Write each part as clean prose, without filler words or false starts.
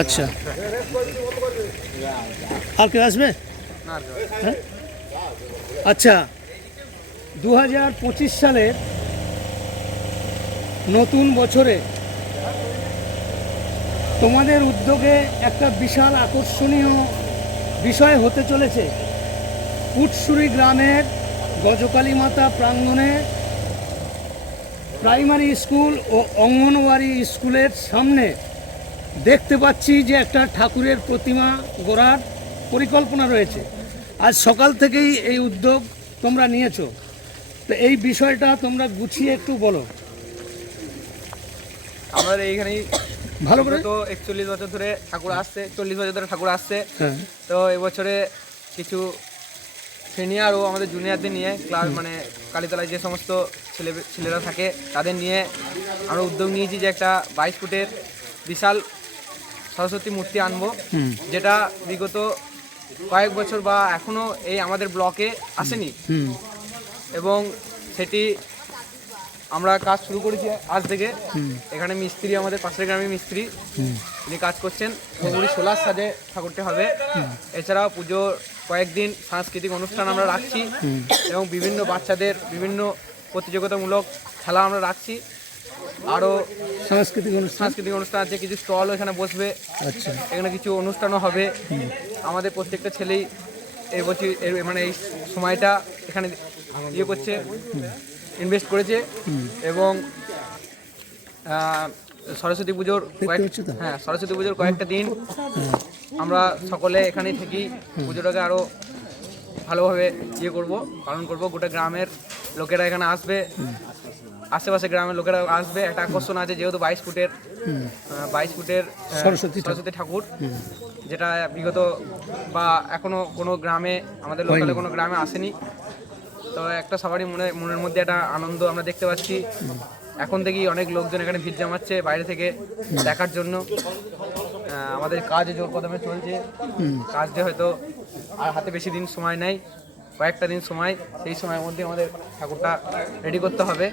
আচ্ছা, আর কেউ আসবে? হ্যাঁ? আচ্ছা, 2025 সালের নতুন বছরে তোমাদের উদ্যোগে একটা বিশাল আকর্ষণীয় বিষয় হতে চলেছে। পুটসুরি গ্রামের গজকালী মাতা প্রাঙ্গণে প্রাইমারি স্কুল ও অঙ্গনওয়াড়ি স্কুলের সামনে দেখতে পাচ্ছি যে একটা ঠাকুরের প্রতিমা গড়ার পরিকল্পনা রয়েছে। আজ সকাল থেকেই এই উদ্যোগ তোমরা নিয়েছো, তো এই বিষয়টা তোমরা গুছিয়ে একটু বলো। আমাদের এইখানেই ভালো করে তো 41 বছর ধরে ঠাকুর আসছে, 40 বছর ধরে ঠাকুর আসছে। হ্যাঁ, তো এবছরে কিছু সিনিয়র ও আমাদের জুনিয়রদের নিয়ে ক্লাস মানে কালীতলায় যে সমস্ত ছেলেরা থাকে তাদের নিয়ে আমরা উদ্যোগ নিয়েছি যে একটা 22 ফুটের বিশাল সরস্বতী মূর্তি আনবো, যেটা বিগত কয়েক বছর বা এখনো এই আমাদের ব্লকে আসেনি। এবং সেটি আমরা কাজ শুরু করেছি আজ থেকে। এখানে মিস্ত্রি, আমাদের পাশের গ্রামে মিস্ত্রি, তিনি কাজ করছেন। পুরোপুরি সোলার সাজে ঠাকুরটি হবে। এছাড়াও পুজোর কয়েকদিন সাংস্কৃতিক অনুষ্ঠান আমরা রাখছি এবং বিভিন্ন বাচ্চাদের বিভিন্ন প্রতিযোগিতামূলক খেলা আমরা রাখছি। আরও সাংস্কৃতিক অনুষ্ঠান আছে, কিছু স্টলও এখানে বসবে। আচ্ছা, এখানে কিছু অনুষ্ঠানও হবে। আমাদের প্রত্যেকটা ছেলেই এই বছর মানে এই সময়টা এখানে ইয়ে করছে, ইনভেস্ট করেছে। এবং সরস্বতী পুজোর কয়েকটা দিন আমরা সকলে এখানেই থেকেই পুজোটাকে আরও ভালোভাবে পালন করব। গোটা গ্রামের লোকেরা এখানে আসবে, আশেপাশে গ্রামের লোকেরা আসবে। একটা আকর্ষণ আছে, যেহেতু 22 ফুটের সরস্বতী ঠাকুর, যেটা বিগত বা এখনো কোনো গ্রামে, আমাদের লোকালে কোনো গ্রামে আসেনি। তো একটা সবারই মনের মধ্যে একটা আনন্দ আমরা দেখতে পাচ্ছি। এখন থেকেই অনেক লোকজন এখানে ভিড় জমাচ্ছে বাইরে থেকে দেখার জন্য। আমাদের কাজ জোর কদমে চলছে। কাজটা হয়তো আর হাতে বেশি দিন সময় নেই, কয়েকটা দিন সময়। সেই সময়ের মধ্যে আমাদের ঠাকুরটা রেডি করতে হবে।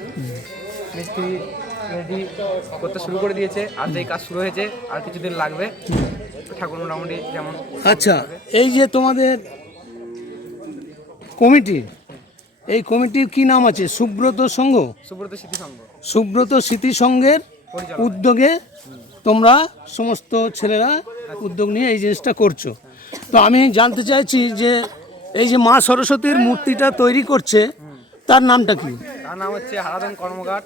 মিস্ত্রি রেডি করতে শুরু করে দিয়েছে, আর এই কাজ শুরু হয়েছে, আর কিছুদিন লাগবে ঠাকুর মোটামুটি যেমন। আচ্ছা, এই যে তোমাদের কমিটি, এই কমিটির কি নাম আছে? সুব্রত স্মৃতি সংঘের উদ্যোগে তোমরা সমস্ত ছেলেরা উদ্যোগ নিয়ে এই জিনিসটা করছো। তো আমি জানতে চাইছি যে এই যে মা সরস্বতীর মূর্তিটা তৈরি করছে, তার নামটা কি? তার নাম হচ্ছে হারাধন কর্মকার,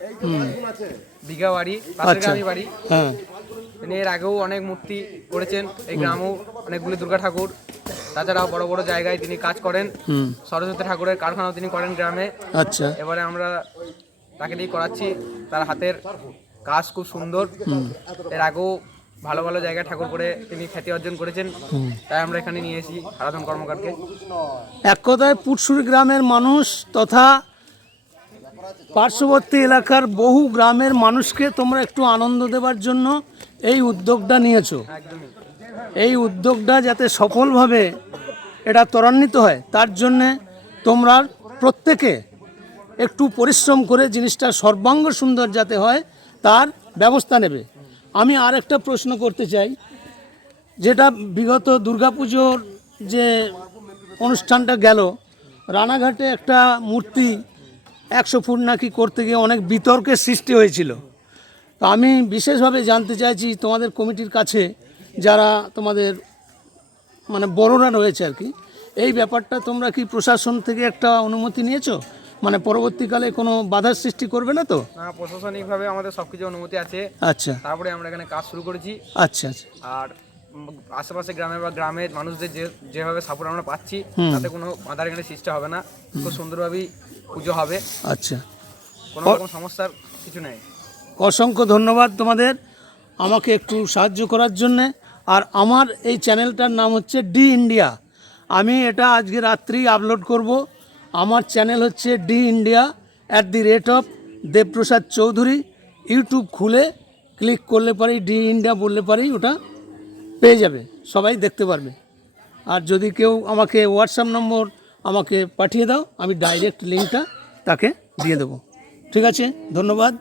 বিঘাবাড়ি, পাশের গ্রামে বাড়ি। হ্যাঁ, তিনি এর আগেও অনেক মূর্তি করেছেন, এই গ্রামেও অনেকগুলি দুর্গা ঠাকুর। তাছাড়াও বড় বড় জায়গায় তিনি কাজ করেন। সরস্বতী ঠাকুরের কারখানাও তিনি করেন গ্রামে। আচ্ছা, এবারে আমরা তাকে দিয়ে করাচ্ছি। তার হাতের কাজ খুব সুন্দর। এর আগেও ভালো ভালো জায়গায় ঠাকুর করে তিনি খ্যাতি অর্জন করেছেন। তাই আমরা এখানে নিয়ে এসেছি হারাধন কর্মকারকে। এক কথায় পুটসুরি গ্রামের মানুষ তথা পার্শ্ববর্তী এলাকার বহু গ্রামের মানুষকে তোমরা একটু আনন্দ দেওয়ার জন্য এই উদ্যোগটা নিয়েছো। এই উদ্যোগটা যাতে সফলভাবে এটা ত্বরান্বিত হয়, তার জন্যে তোমরা প্রত্যেকে একটু পরিশ্রম করে জিনিসটা সর্বাঙ্গ সুন্দর যাতে হয় তার ব্যবস্থা নেবে। আমি আর একটা প্রশ্ন করতে চাই, যেটা বিগত দুর্গাপুজোর যে অনুষ্ঠানটা গেল, রানাঘাটে একটা মূর্তি 100 ফুট নাকি করতে গিয়ে অনেক বিতর্কের সৃষ্টি হয়েছিল। তো আমি বিশেষভাবে জানতে চাইছি তোমাদের কমিটির কাছে, যারা তোমাদের মানে বড়রা রয়েছে আর কি, এই ব্যাপারটা তোমরা কি প্রশাসন থেকে একটা অনুমতি নিয়েছো? মানে পরবর্তীকালে কোনো বাধার সৃষ্টি করবে না তো? না, প্রশাসনিকভাবে আমাদের সবকিছু অনুমতি আছে। আচ্ছা, তারপরে আমরা এখানে কাজ শুরু করেছি। আচ্ছা আচ্ছা। আর আশেপাশে গ্রামের মানুষদের যেভাবে সাপোর্ট আমরা পাচ্ছি, তাতে কোনো বাধার এখানে সৃষ্টি হবে না। খুব সুন্দরভাবেই পুজো হবে। আচ্ছা, কোনো রকম সমস্যার কিছু নেই। অসংখ্য ধন্যবাদ তোমাদের আমাকে একটু সাহায্য করার জন্যে। আর আমার এই চ্যানেলটার নাম হচ্ছে ডি ইন্ডিয়া। আমি এটা আজকে রাত্রেই আপলোড করব। আমার চ্যানেল হচ্ছে D India @Debprasad Chowdhury. YouTube খুলে ক্লিক করলে পারি, ডি ইন্ডিয়া বললে পারি, ওটা পেয়ে যাবে, সবাই দেখতে পারবে। আর যদি কেউ আমাকে হোয়াটসঅ্যাপ নম্বর আমাকে পাঠিয়ে দাও, আমি ডাইরেক্ট লিঙ্কটা তাকে দিয়ে দেবো। ঠিক আছে, ধন্যবাদ।